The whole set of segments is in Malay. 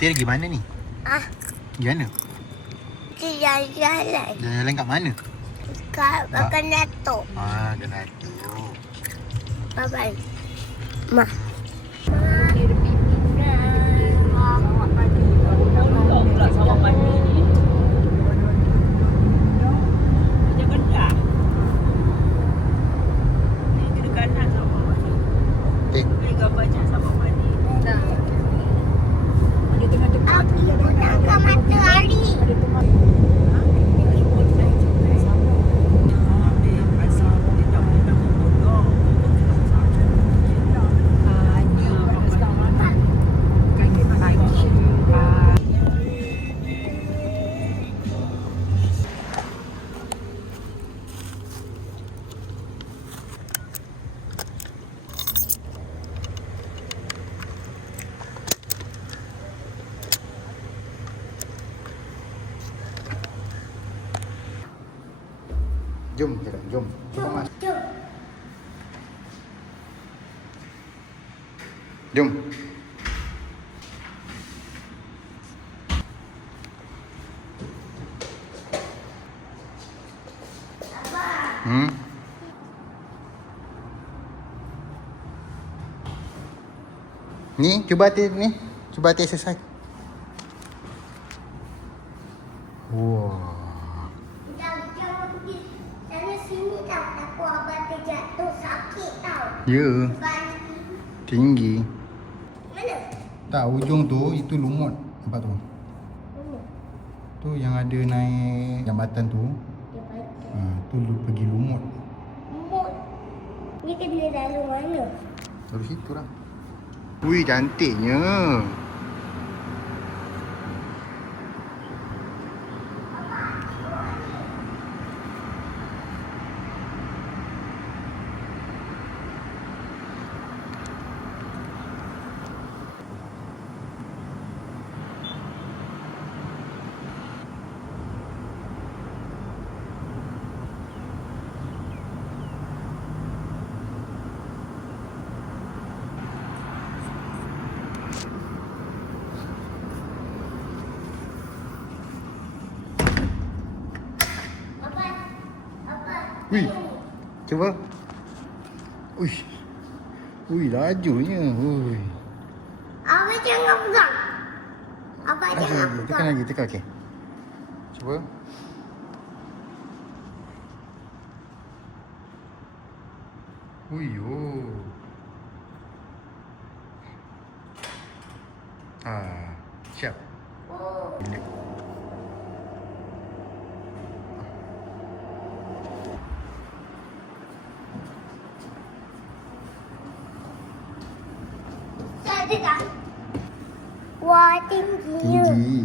Tia pergi mana ni? Ah, Pergi mana? jalan-jalan. Jalan-jalan kat mana? Kat makan datuk. Ke Datuk. Bye-bye. Ma. Aku nak matahari. Jom, jom. Kita masuk. Jom. Ni, cuba hati ni. Cuba hati exercise. Wah. Jangan pergi sana sini tau. Takut abang terjatuh sakit tau. Ya, Balik. tinggi. Mana? Tak, ujung tu itu lumut. Nampak tu? Tu yang ada naik jambatan tu. Tu pergi lumut. Mut. Ni kena lalu mana? Dari situ lah. Wih, cantiknya. Wih, cuba. Wih. Wih, lajunya. Wih. Abang jangan pegang. Abang jangan Tekan pegang. lagi, tekan okey. Cuba. Wih, oh. Siap. Oh. Ada tak? Wah, tingginya. Tinggi.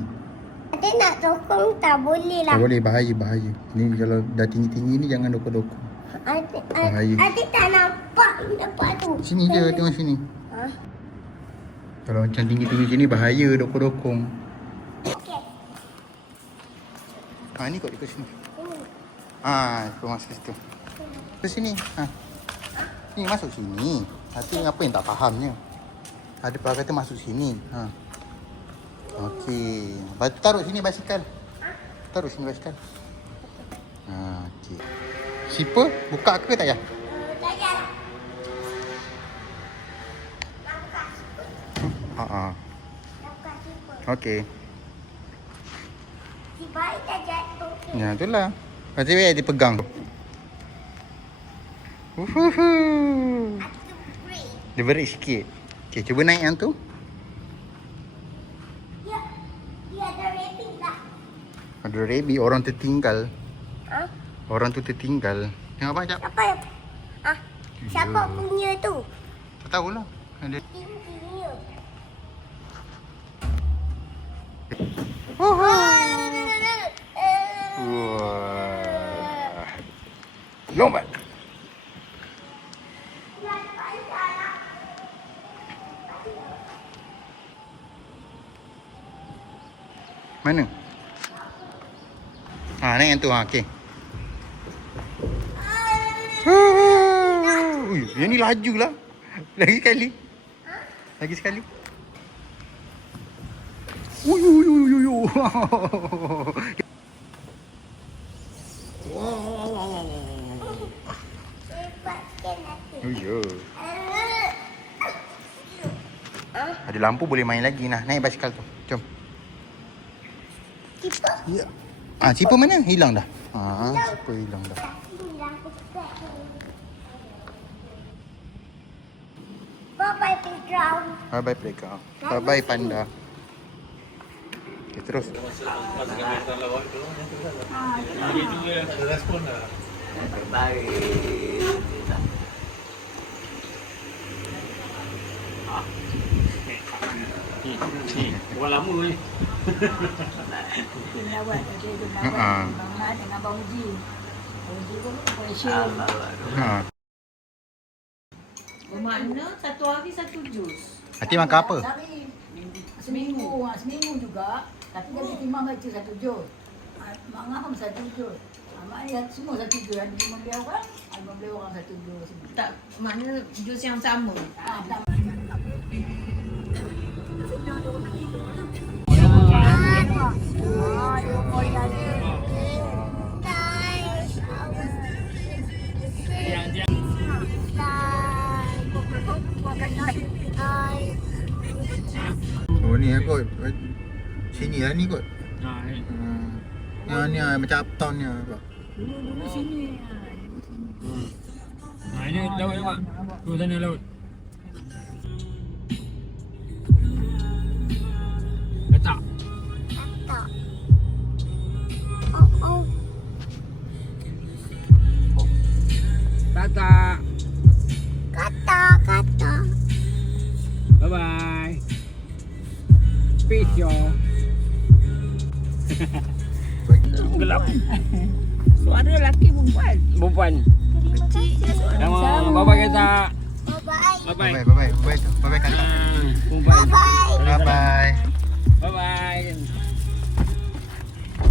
Ada nak sokong tak boleh lah. Tak boleh, bahaya. Ni kalau dah tinggi-tinggi ni jangan dokor-dokor. Bahaya. Adik tak nampak tu. Sini je, tengok sini. Ha? Kalau macam tinggi-tinggi sini bahaya dokor-dokong. Okey. Ni kot dekat sini. Kau masuk situ. Ke sini. Ni masuk sini. Tapi apa yang tak fahamnya? Ada pak kata masuk sini. Okey. Lepas tu taruh sini basikal. Taruh sini basikal. Okey. Sipar buka ke tak ya? Tak payah. Langkah sikit. Langkah sikit. Okey. Si baik tak jatuh. Ya, itulah. Lepas tu dia pegang. Uhuhu. Aku break. Dia berik sikit. Okey, cuba naik yang tu. Ya. Dia ada rabbit tak? Ada rabbit, orang tertinggal. Ha? Orang tu tertinggal. Tengok abang jap. Siapa yang? Siapa punya tu? Tak tahulah. Ada. Tingginya. Wah. Lompat. Mana? Naik yang tu. Okey. Ui, yang ni laju lah. Lagi sekali. Lagi sekali. Uy, uy, uy, uy, uy. Hebat kan aku. Oh, ya. Ada lampu boleh main lagi. Nah, naik basikal tu. Jom. Kita Ya. Ah, cipa mana? Hilang dah. Ah, cipa hilang dah. hilang dekat. Bye-bye playground. Bye bye playground. Bye bye panda. Okay, terus. Orang lama ni. Kena buat ada dengan Ha. Bang Mat dengan Bang Uji. Bang Uji pun operation. Ha. Bermakna satu hari satu jus. Hati makan apa? Sehari. Seminggu juga. Tapi dia timbang baca satu juz. Mak Ngah pun satu juz. Mak Ayat semua satu juz. Ada 15 orang. Ada 15 orang satu juz. Tak, makna jus yang sama. Tak. Oh ni kot. Sini lah ni kot. Ha, Ni macam uptown ni apa? Dulu sini. ini laut nampak. Tu sana laut. Letak. Tak. Oh. Tata. Kata. Bye bye. Peace y'all. Gelap. Suara lelaki perempuan. Perempuan. Terima kasih. Nama bye-bye kata. Bye-bye. Bye-bye. Bye bye. Bye bye. Bye bye kata. Perempuan. Bye-bye. Bye bye. Bye-bye.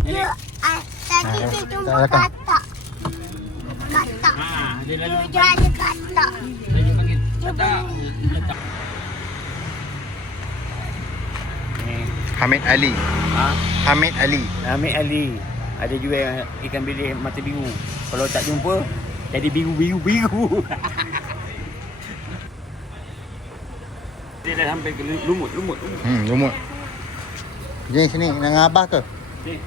Ya, tadi saya jumpa datang. kata. Kata. Dia lalu Dia ada kata. Dia panggil kata. Letak. Ni. Hamid Ali. Ha? Hamid Ali. Amir Ali. Ada jual ikan bilis mata biru. Kalau tak jumpa, jadi biru. Dia dah sampai ke lumut. Lumut. Jadi sini dengan abah ke? Ni.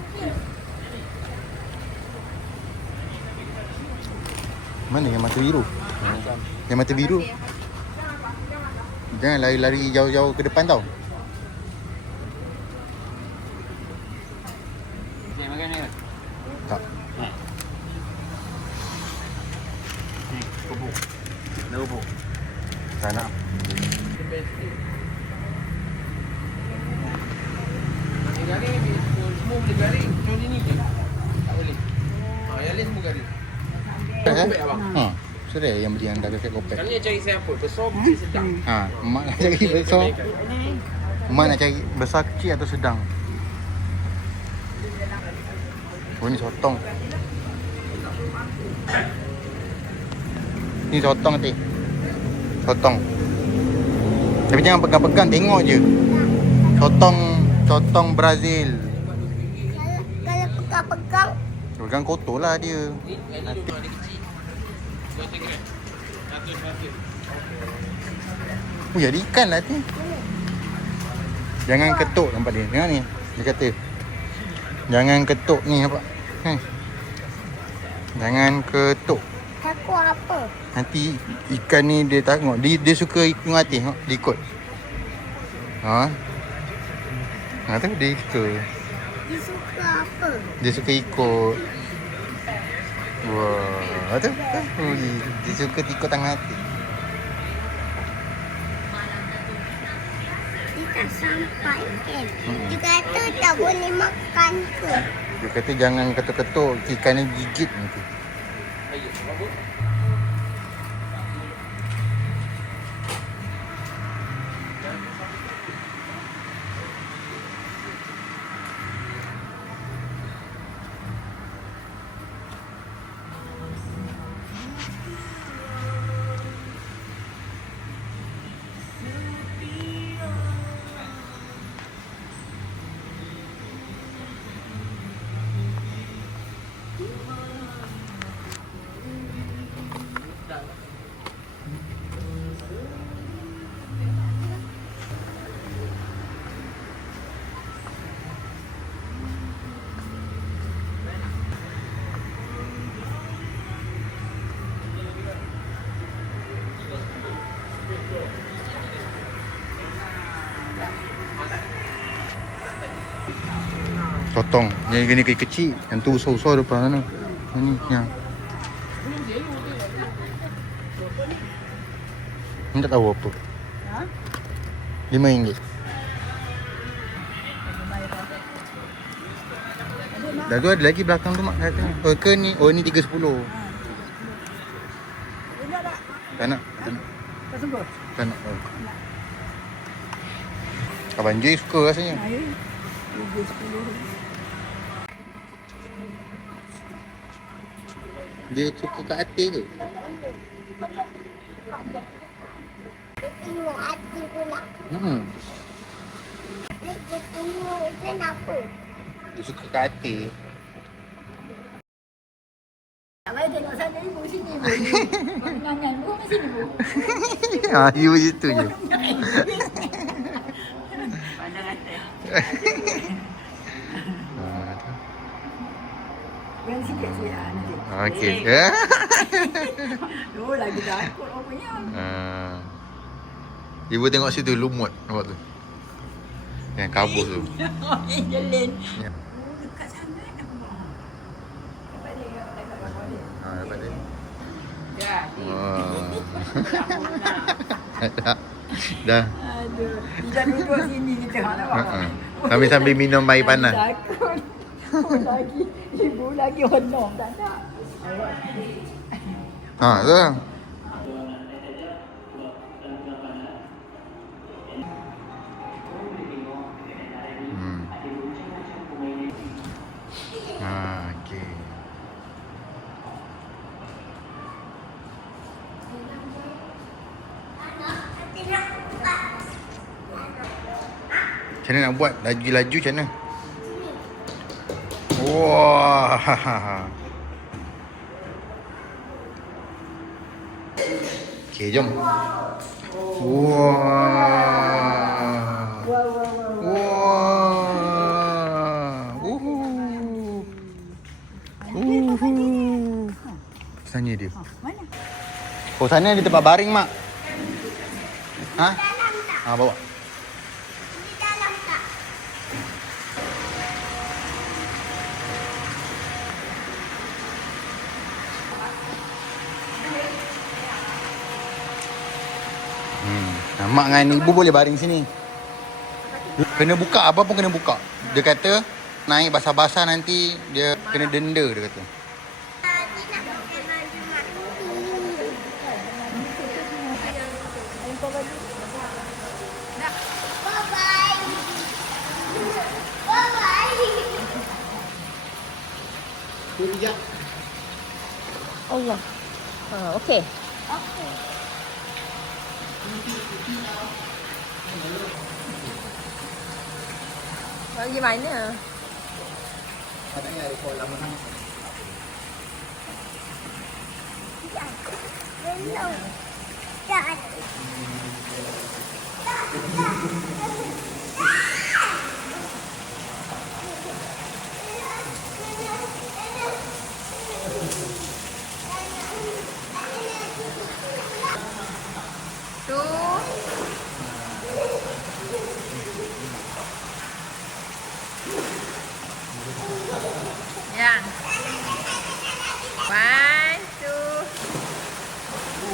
Mana yang mata biru? Yang mata biru. Jangan lari-lari jauh-jauh ke depan tau. Ni makan ni. Tak. Ni kubuk. Dah kubuk. Tak nak. Semua boleh garing. Kecuali ni je. Tak boleh. Yang lain semua garing. Kopek abang. Ha. Sudah yang beli yang dah dekat kopek. Sekarang ni cari saya apa? Besar mesti sedang. Ha, mak nak cari besar. Mak nak cari besar kecil atau sedang. Oh ni sotong. Ni sotong nanti. Sotong. Tapi jangan pegang-pegang, tengok je. Sotong Brazil. Kalau pegang-pegang, Pegang kotor lah dia. Yang ni dulu ada kecil. 200 gram. 100. Oh, jadi ikan lah tu. Jangan ketuk nampak dia. Tengok ni. Dia kata. Jangan ketuk ni nampak. Jangan ketuk. takut apa? Nanti ikan ni dia tengok. Dia suka ikut hati. Tengok. Dia ikut. Ha? Ha tu dia suka. Dia suka apa? Dia suka ikut. Wah. Tu. Dia suka ikut tangan hati. Dia tak sampai kan? Dia kata tak boleh makan ke? Dia kata jangan ketuk-ketuk. Ikan ni gigit nanti. Ayo, apa? Potong. Yang gini kecil. Yang tu besar-besar depan sana. Yang ni. Yang. Ni tak tahu apa. Ha? RM5. Dah tu ada lagi belakang tu mak kata. Oh ke ni? Oh ni 3.10. Ini tak? Tak nak. Tak nak. Tak sungguh? Tak nak. Oh. Abang Joy suka rasanya. Air. 3.10. Dia suka kat atas tu. Tengok hati pula. Dia tengok kenapa? Dia suka kat atas. Tak payah tengok sana ibu sini ibu. Pengangan ibu mesti sini ibu. Ha, you situ je. Yang sikit-sikit lah nanti. Okey. Oh lagi takut rupanya. Ibu tengok situ lumut nampak tu. Yang kabus tu. Jelin. Ya. Oh dekat sangat nampak. Dapat dia. Ha, dapat dia. Ya, Dah. Dah. Aduh. Tidak duduk sini kita nampak. Sambil-sambil minum air panas. Takut. Oh lagi. Ibu lagi honong tak nak. Ha, tu lah. Ha, okey. Macam mana nak buat? Laju-laju macam mana? Wah. Okey, jom. Wah. Wah. Sana dia. Mana? Oh, sana ada tempat baring, Mak. Ha? Ha, bawa. Di dalam tak? Mak dengan ibu boleh baring sini. Kena buka, apa pun kena buka. Dia kata naik basah-basah nanti dia kena denda, dia kata. Tadi nak pakai baju mati. Bye-bye. Bye-bye. Allah. Okey. Bagi mana? Belum. Tak. Yang. 1, 2.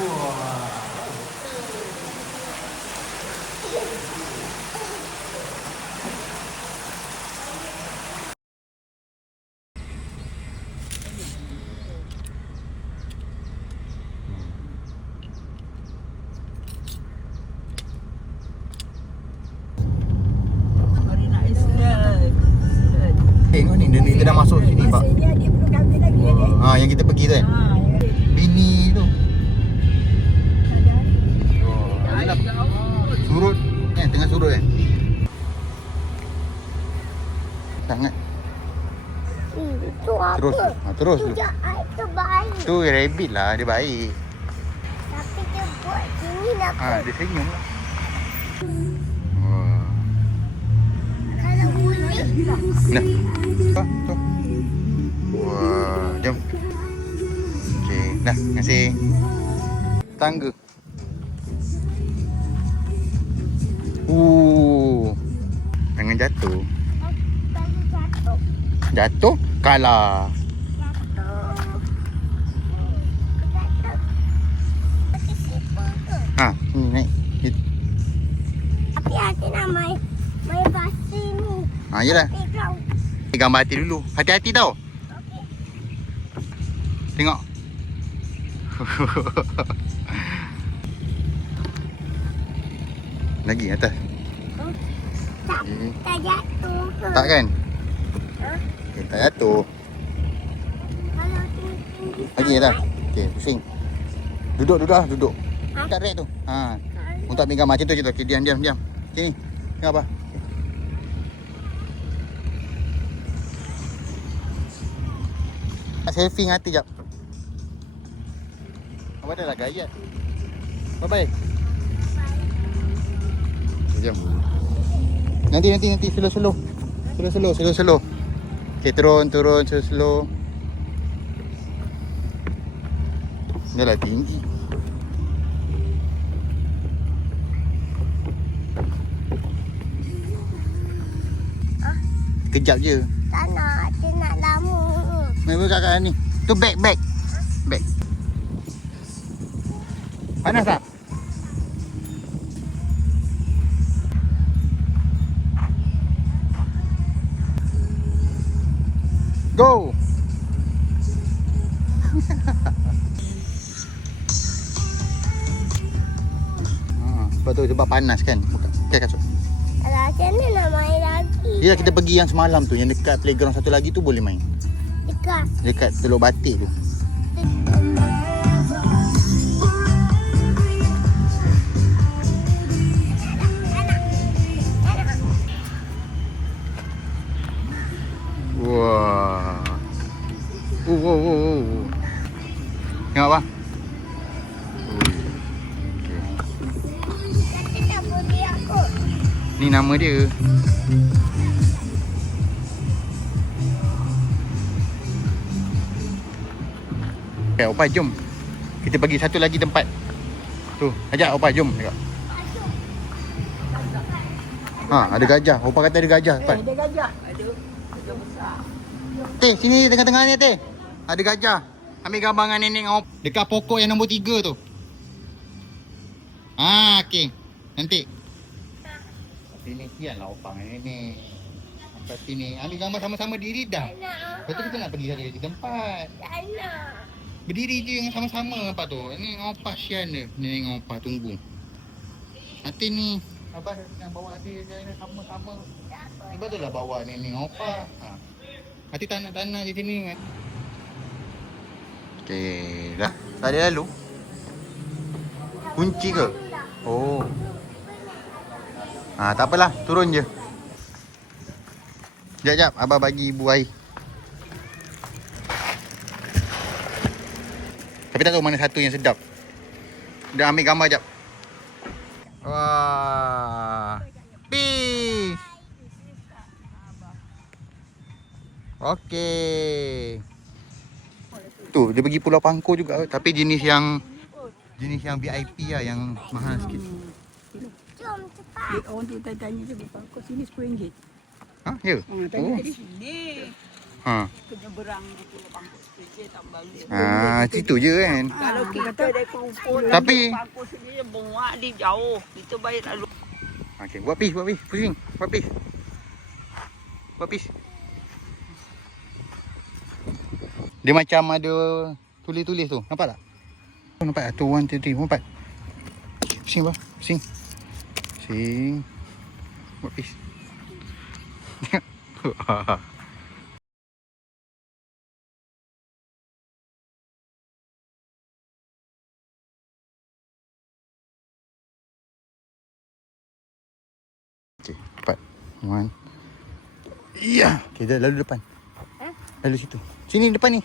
Marina Island. Tengok ni, dia dah masuk sini, Pak. Masa ni adik belum kahwin lagi adik. Ha, yang kita pergi tu kan. Ha, ya. Bini tu. Adalah surut kan, tengah surut kan. Sangat. Itu Terus. apa? Terus dulu. Tunjuk I tu baik. Tu rabbit lah, dia baik. Tapi dia buat sini nak Dia senyum lah. Wah. kalau boleh. Nah. Tu. Wah, jom. Okey, dah, terima kasih. Tangga. Jangan jatuh. Baru jatuh. Jatuh, kalah. Jatuh. Pakai slipper ke? Sini naik. Tapi hati nak main pasir ni. Yelah. Playground. Gambar hati dulu. Hati-hati tau. Okey. Tengok. Lagi atas. Tak jatuh ke? Tak kan? Ha? Tak jatuh. Kalau tinggi Lagi dah. Okey, pusing. Duduk lah, duduk. Ha? Kat rek tu. Untuk ambil gambar macam tu je tu. Okey, diam. Sini. Tengok apa? Nak selfie dengan hati jap. Apa dah lah gayat. Bye-bye. Jom. Nanti slow. Slow. Okey, turun slow. Dia lah tinggi. Kejap je. tak nak. Dia nak lama. Memang kat ni. Tu bag. Panas tak? Go. Sebab panas kan. Okay, kasut. Kalau macam mana nak main lagi? Yelah, kita pergi yang semalam tu. Yang dekat playground satu lagi tu boleh main. Dekat. Dekat Teluk Batik tu. Wah. Tengok apa? Tapi tak boleh aku. Ni nama dia. Okay, Opa jom. Kita pergi satu lagi tempat. Tu, ajak Opa jom. Tengok. Ada gajah. Opa kata ada gajah. Cepat. Ada gajah. Ada. Gajah besar. Teh, sini tengah-tengah ni Teh. Ada gajah. Ambil gambar dengan nenek dengan Opa. Dekat pokok yang nombor 3 tu. Okey. Nanti. Sini sianlah Opa dengan nenek. Sampai sini. Ambil gambar sama-sama diri dah. Lepas tu kita nak pergi satu lagi tempat. Tak nak. Berdiri je yang sama-sama apa tu. Ini dengan Opa sian dia. Nenek dengan Opa tunggu. Nanti ni Abah nak bawa dia sama-sama. Ni betul lah bawa nenek dengan Opa. Hati tanah-tanah di sini kan. Okey, dah. Tadi lalu. Kunci ke? Oh. Tak apalah, turun je. Jap, Abah bagi ibu air. Tapi tak tahu mana satu yang sedap. Dah ambil gambar jap. Wah. Peace. Okey. Tu, dia pergi Pulau Pangkor juga tapi jenis yang VIP lah, yang mahal sikit. Jom cepat. Orang tu tanya je berapa sini RM10. Ya? Tanya Oh. tadi sini. Kena berang di Pulau Pangkor RM10 tambah dia. Situ je kan. Kalau kita dah kumpul Tapi- Pangkor sini bunga di jauh. Kita bayar lalu. Okey, buat pis. Pusing. Buat pis. Dia macam ada tulis-tulis tu. Nampak tak? Nampak tak? Tu 1, 2, 3, 4. Pusing apa? Pusing. Buat pis. Okey, 4. 1. Ya. Okey, dah lalu depan. Lalu situ. Sini depan ni.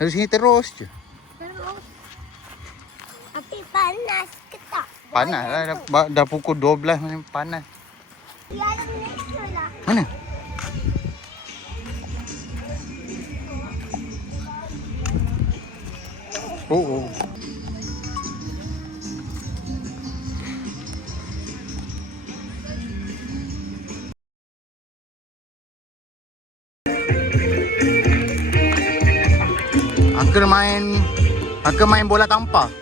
Dari sini terus je. Terus. Tapi panas ke tak? Panas lah. Dah pukul 12 macam panas. Ya, Malaysia lah. Mana? Oh. Aku main bola tampar.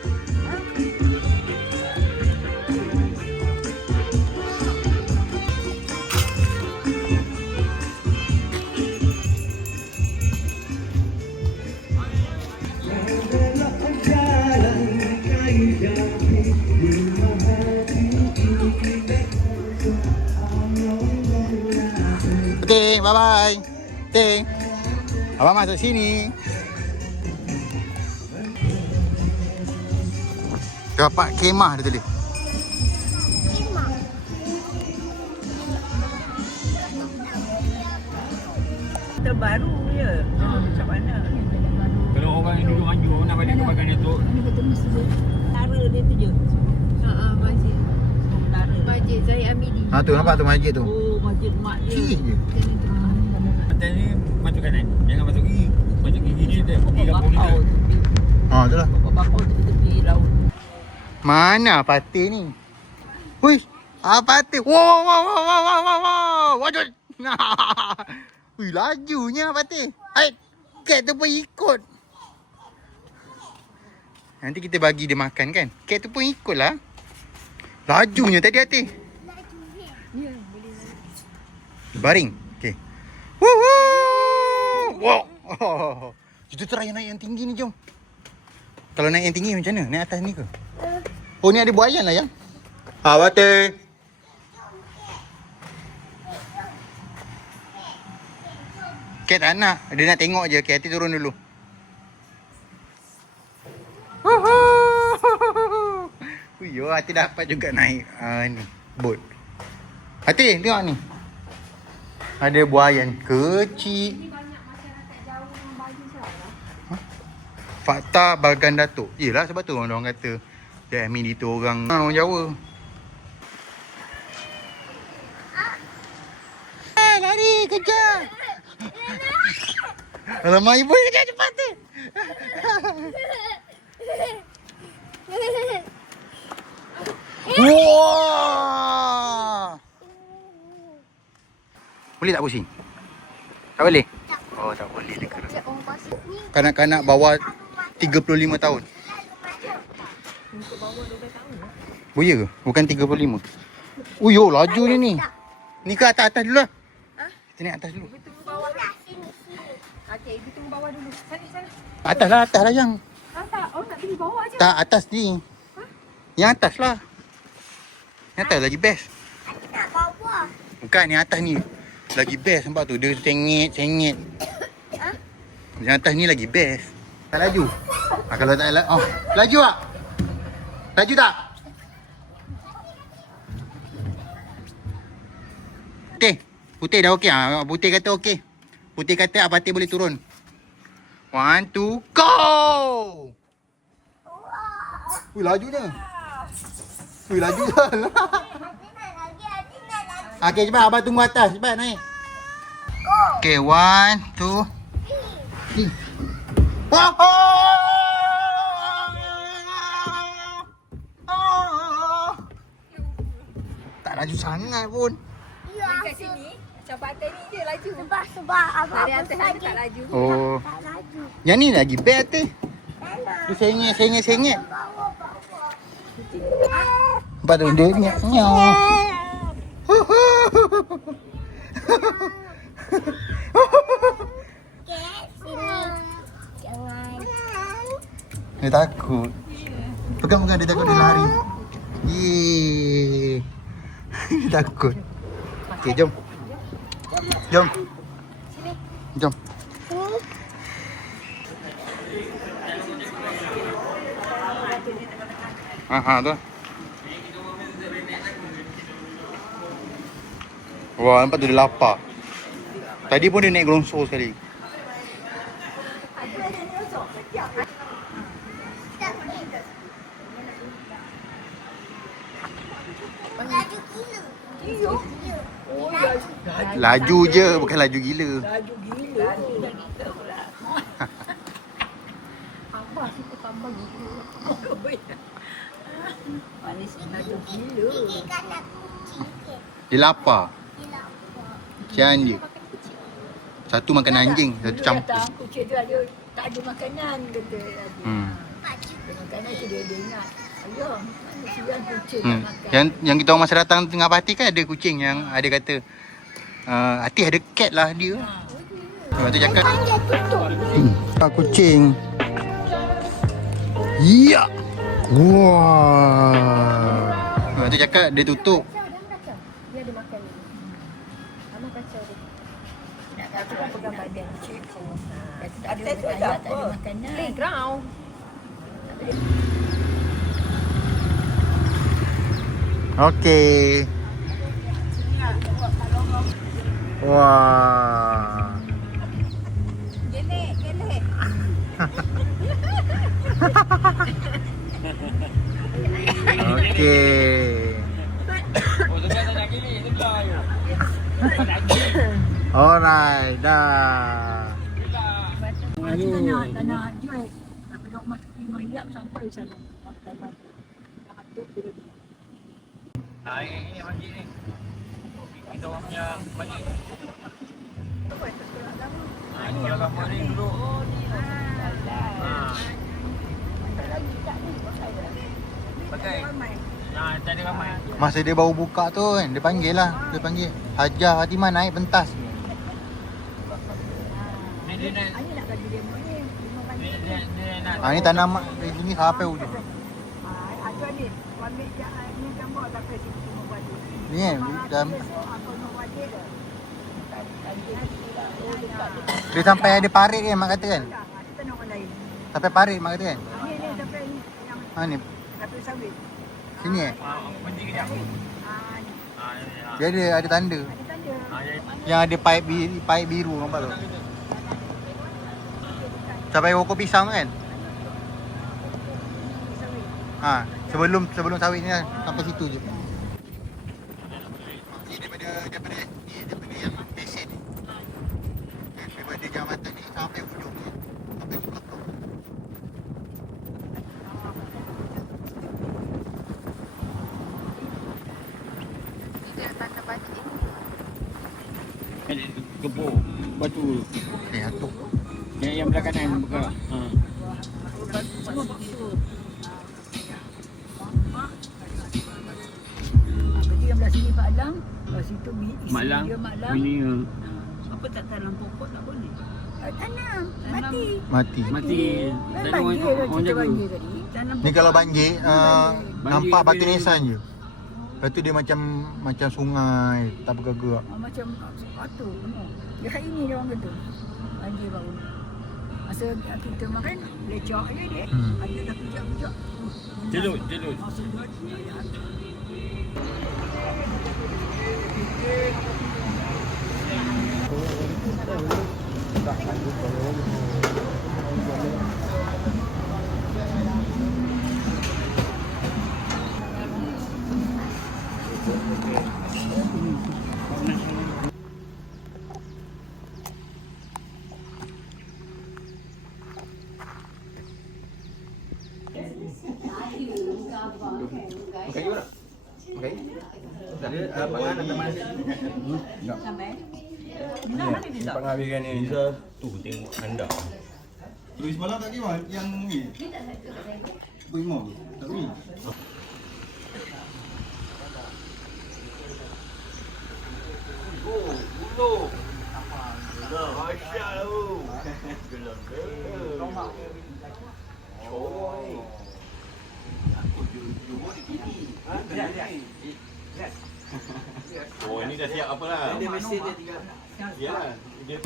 Okay, bye-bye. Okay. Abang masuk sini. Dapat kemah dia tadi. Terbaru je. Macam mana? Kalau orang yang duduk anjur nak balik ke bagian itu. Lara dia tu je. Masjid. Lara. Masjid Zahid Amidi. Ha tu nampak tu masjid tu. Oh, masjid mak dia. Kiri je. Atas ni masuk kanan. Jangan masuk gigi. Masuk gigi dia dah pergi kampung kita. Ha tu lah. Bakau tepi laut. Mana Patih ni? Hui, Patih. Wow. Wajud. Hui, lajunya Patih. Hai, cat tu pun ikut. Nanti kita bagi dia makan kan? Cat tu pun ikut lah. Lajunya tadi Patih. Baring. Okey. Wow. Kita try naik yang tinggi ni, jom. Kalau naik yang tinggi macam mana? Naik atas ni ke? Oh, ni ada buayan lah yang. Patih. Kat tak nak. Dia nak tengok je. Okay, hati turun dulu. Yo, hati dapat juga naik ni bot. Hati, tengok ni. Ada buayan kecil. Fakta Bagan Datuk. Yelah, sebab tu orang kata Zahid Amidi tu orang Jawa. Lari, kejar. Alamak, ibu kejar cepat tu. Wah. Boleh tak pusing? Tak boleh? Oh, tak boleh dia kena. Kanak-kanak bawah 35 tahun. Oh ya ke? Bukan 35. Oh yo, laju dia ni. Ni ke atas-atas dulu lah. Kita naik atas dulu. Okey, kita tunggu bawah dulu. Sana. Atas lah yang. Tak. Oh, nak pergi bawah je. Tak, atas ni. Yang atas lah. Yang atas lagi best. Nak bawa. Bukan, yang atas ni. Lagi best nampak tu. Dia sengit. Yang atas ni lagi best. Tak laju? Kalau tak laju. Oh, laju tak? Laju tak? Putih. Putih dah okey. Putih kata okey. Putih kata Patih boleh turun. 1, 2, go! Ui, laju je. Ui, laju je. Okey, cepat. Abang tunggu atas. Cepat naik. Okey, 1, 2, 3. Tak laju sangat pun. Dekat sini, macam Patih ni je laju. Sebab abang Dari atas sana tak laju. Oh. tak laju. Yang ni lagi best tu. Dia sengit. Lepas tu dia nyap. Jangan. Dia takut. Pegang dia takut dia lari. Yeay. Dia takut. Okey, jom. Jom. Tu. Wah, nampak tu dia lapar. Tadi pun dia naik gelongsor sekali. Laju gila. Laju je, bukan laju gila. Laju gila. Abah suka tambah gitu. Manis laju gila. Gigi kan nak kucing ke? Dia lapar. Dia lapar. Kesian je. Satu makan anjing, satu Dulu campur. datang kucing tu ada tak ada makanan kata lagi. Pakcik Makanan tu dia ingat. Ayah, mana siang kucing Hmm. nak makan. Yang kita orang masa datang tengah parti kan ada kucing yang ada kata Atis ada cat lah dia. Lepas tu cakap kan dia tutup. kucing. Ya. Wah. Lepas tu cakap dia tutup. Kacau. Dia ada makan ni. Amak kacau dia. Aku kan pegang badan kucing. Tak ada Saya tu makanan, ada tak ada apa? makanan. Playground. Okey. Wah. Gelek. Okey. Oh, tu kan nak gili, tu lah you. Alright, dah. Tak nak jual. Tapi dok mak 5 jam sampai sana. Ini masjid ni. Kita orang punya masjid. Ini kalau kamu ni dulu. Pakai. Tak ada ramai. Masa dia baru buka tu kan, dia panggil lah. Dia panggil Hajah Fatimah naik pentas. Dia nak Nak bagi dia ni. dia nak Ni tanam dari sini sampai ujung. Ada ni. Ambil ni gambar sampai situ baju. Ni kan, dia sampai ada parit kan mak kata kan. Kita nak orang lain. Sampai parit mak kata kan. Ni sampai ni yang Ni sampai sawit. sini kunci kejap. Dia ada tanda. Ada tanda. Yang ada paip biru nampak tu. Sampai pokok pisang kan. Sebelum sawit ni lah, sampai situ je. Daripada yang basic ni. Daripada jambatan ni sampai ujung ni. Sampai ke belakang. Kebur batu. Atuk. Yang belah kanan buka. Jadi yang belah sini Pak Alang, belah situ isteri Malang. dia Mak Lang. Ini Apa tak tanam pokok tak boleh? Tanam, mati. Mati. mati. Kan Tak ada orang banjir orang cerita jaga. banjir tadi. Tanam Ni kalau banjir, nampak dia- batu nisan je. Lepas tu dia macam sungai, tak bergerak. Macam batu penuh. Dia hari ni dia orang kata. Banjir baru. Masa kita makan, lecak je dia. Ada dah pijak-pijak. Celut. Masa buat Kayu tak? Kayu. Dia pangan atau mana? Penghabisan ni tu tengok anda. Tulis malam tak kira yang ni. Buimau. Tak ni. Oh ini dah siap apa lah? Dia mesin dia tinggal. Yalah. Dia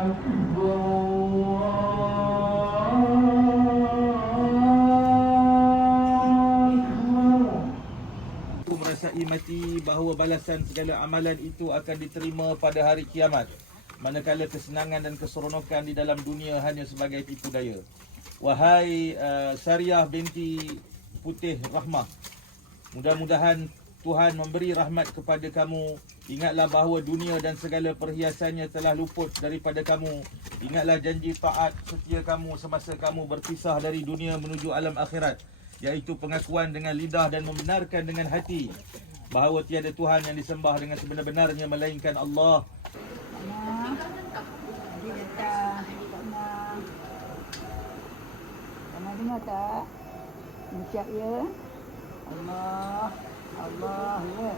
Aku merasai mati bahawa balasan segala amalan itu akan diterima pada hari kiamat. Manakala kesenangan dan keseronokan di dalam dunia hanya sebagai tipu daya. Wahai Sariah binti Putih Rahmah, mudah-mudahan Tuhan memberi rahmat kepada kamu. Ingatlah bahawa dunia dan segala perhiasannya telah luput daripada kamu. Ingatlah janji taat setia kamu semasa kamu berpisah dari dunia menuju alam akhirat, iaitu pengakuan dengan lidah dan membenarkan dengan hati bahawa tiada Tuhan yang disembah dengan sebenar-benarnya melainkan Allah. Mama, dia datang. Mama. Mama dengar tak? Ucap ya. Allah, Allah, ya.